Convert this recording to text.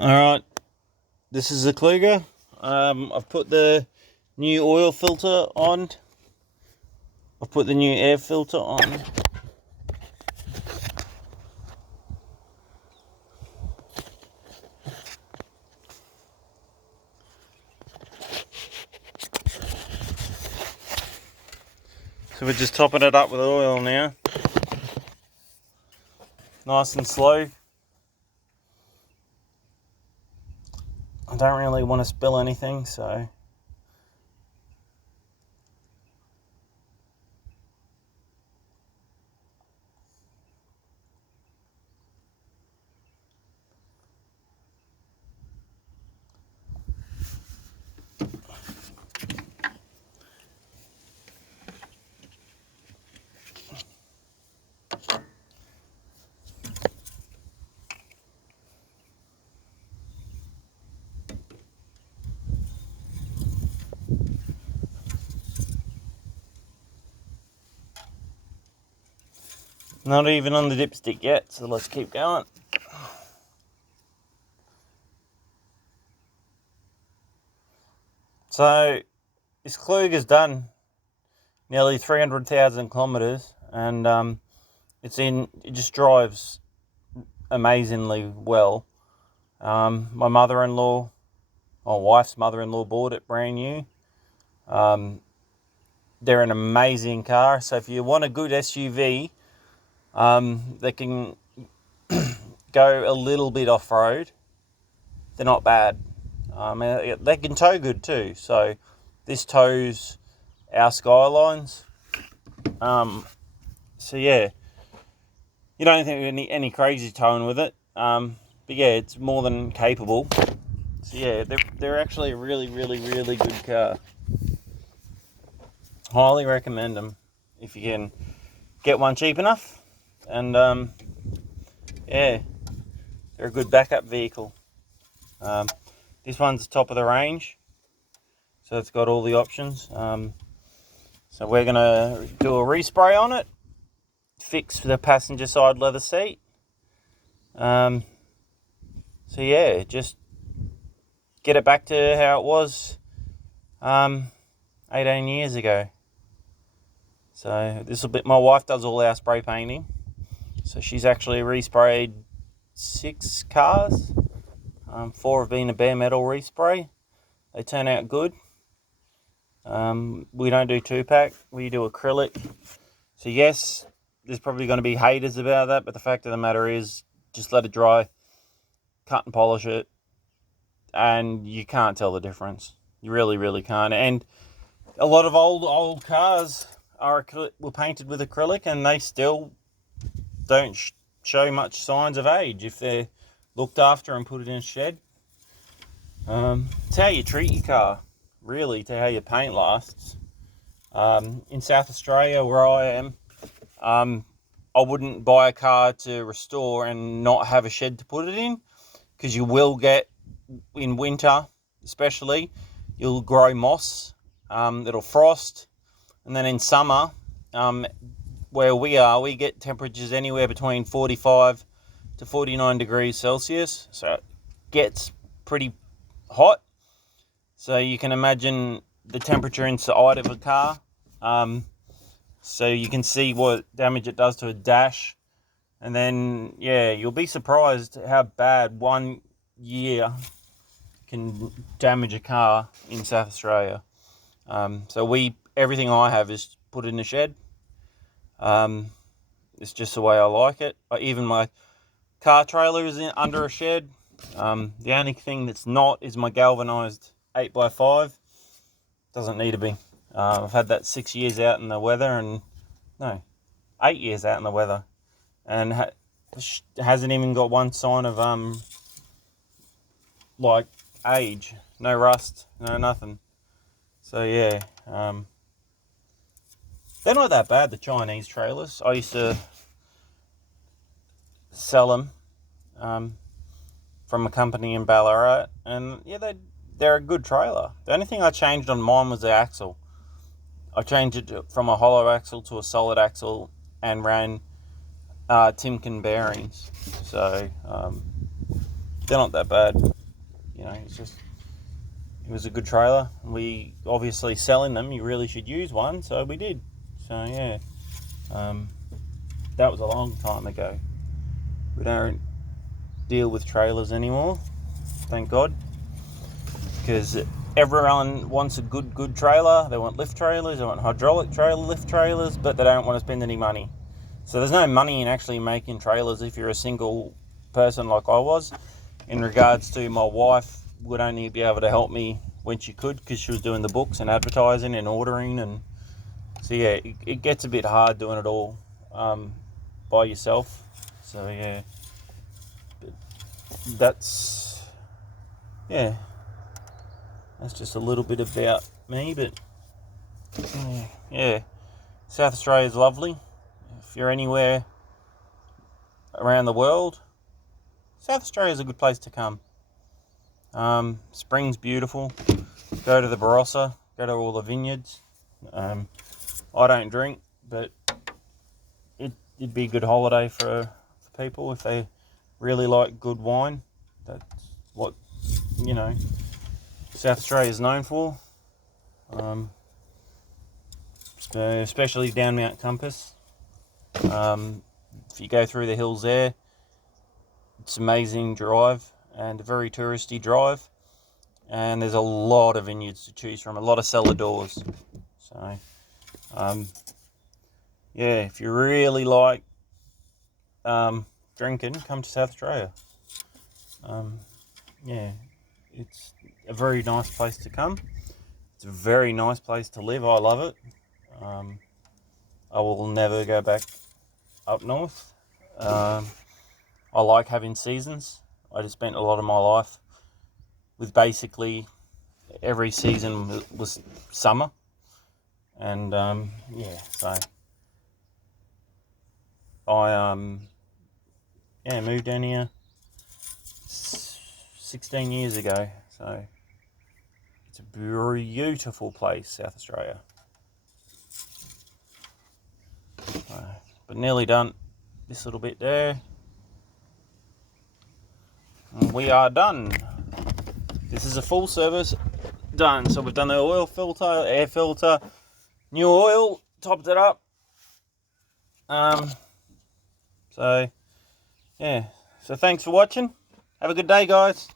Alright, this is a Kluger. I've put the new oil filter on. I've put the new air filter on. So we're just topping it up with oil now. Nice and slow. I don't really want to spill anything, so... Not even on the dipstick yet, so let's keep going. So, this Kluger's done nearly 300,000 kilometres, and it just drives amazingly well. My mother-in-law, my wife's mother-in-law bought it brand new. They're an amazing car, so if you want a good SUV that can go a little bit off-road, they're not bad. They can tow good too, so this tows our Skylines. So yeah, you don't think any crazy towing with it, but yeah, it's more than capable. So yeah, they're actually a really good car. Highly recommend them if you can get one cheap enough, and yeah, they're a good backup vehicle. This one's top of the range, so it's got all the options. So we're gonna do a respray on it, fix the passenger side leather seat. So yeah, just get it back to how it was 18 years ago. So this will be, my wife does all our spray painting, so she's actually resprayed 6 cars. 4 have been a bare metal respray. They turn out good. We don't do 2-pack, we do acrylic. So yes, there's probably going to be haters about that, but the fact of the matter is, just let it dry, cut and polish it, and you can't tell the difference. You really can't. And a lot of old cars were painted with acrylic, and they still don't show much signs of age if they're looked after and put it in a shed. It's how you treat your car, really, to how your paint lasts. In South Australia, where I am, I wouldn't buy a car to restore and not have a shed to put it in, because you will get, in winter especially, you'll grow moss, it'll frost, and then in summer, where we get temperatures anywhere between 45 to 49 degrees Celsius, so it gets pretty hot. So you can imagine the temperature inside of a car. So you can see what damage it does to a dash. And then, yeah, you'll be surprised how bad 1 year can damage a car in South Australia. So everything I have is put in a shed. It's just the way I like it. Even my car trailer is under a shed. The only thing that's not is my galvanised 8x5. Doesn't need to be. I've had that 6 years out in the weather, 8 years out in the weather, and hasn't even got one sign of like age. No rust, no nothing. So yeah, they're not that bad, the Chinese trailers. I used to sell them from a company in Ballarat, and yeah, they're a good trailer. The only thing I changed on mine was the axle. I changed it from a hollow axle to a solid axle and ran Timken bearings. So they're not that bad. You know, it's just, it was a good trailer. We obviously selling them, you really should use one, so we did. So yeah, that was a long time ago. We don't deal with trailers anymore, thank God, because everyone wants a good trailer. They want lift trailers, they want hydraulic trailer lift trailers, but they don't want to spend any money. So there's no money in actually making trailers if you're a single person like I was. In regards to my wife would only be able to help me when she could, because she was doing the books and advertising and ordering, and so yeah, it gets a bit hard doing it all by yourself. So yeah, but that's just a little bit about me. But yeah, South Australia is lovely. If you're anywhere around the world, South Australia is a good place to come. Spring's beautiful. Go to the Barossa, go to all the vineyards. I don't drink, but it'd be a good holiday for people if they really like good wine. That's what, you know, South Australia is known for. Especially down Mount Compass. If you go through the hills there, it's an amazing drive and a very touristy drive. And there's a lot of vineyards to choose from, a lot of cellar doors. So, yeah, if you really like drinking, come to South Australia. Yeah, it's a very nice place to come. It's a very nice place to live. I love it. I will never go back up north. I like having seasons. I just spent a lot of my life with basically every season was summer. And yeah, so I moved down here 16 years ago. So it's a beautiful place, South Australia. But nearly done this little bit there. And we are done. This is a full service done. So we've done the oil filter, air filter, new oil, topped it up. So yeah. So thanks for watching. Have a good day, guys.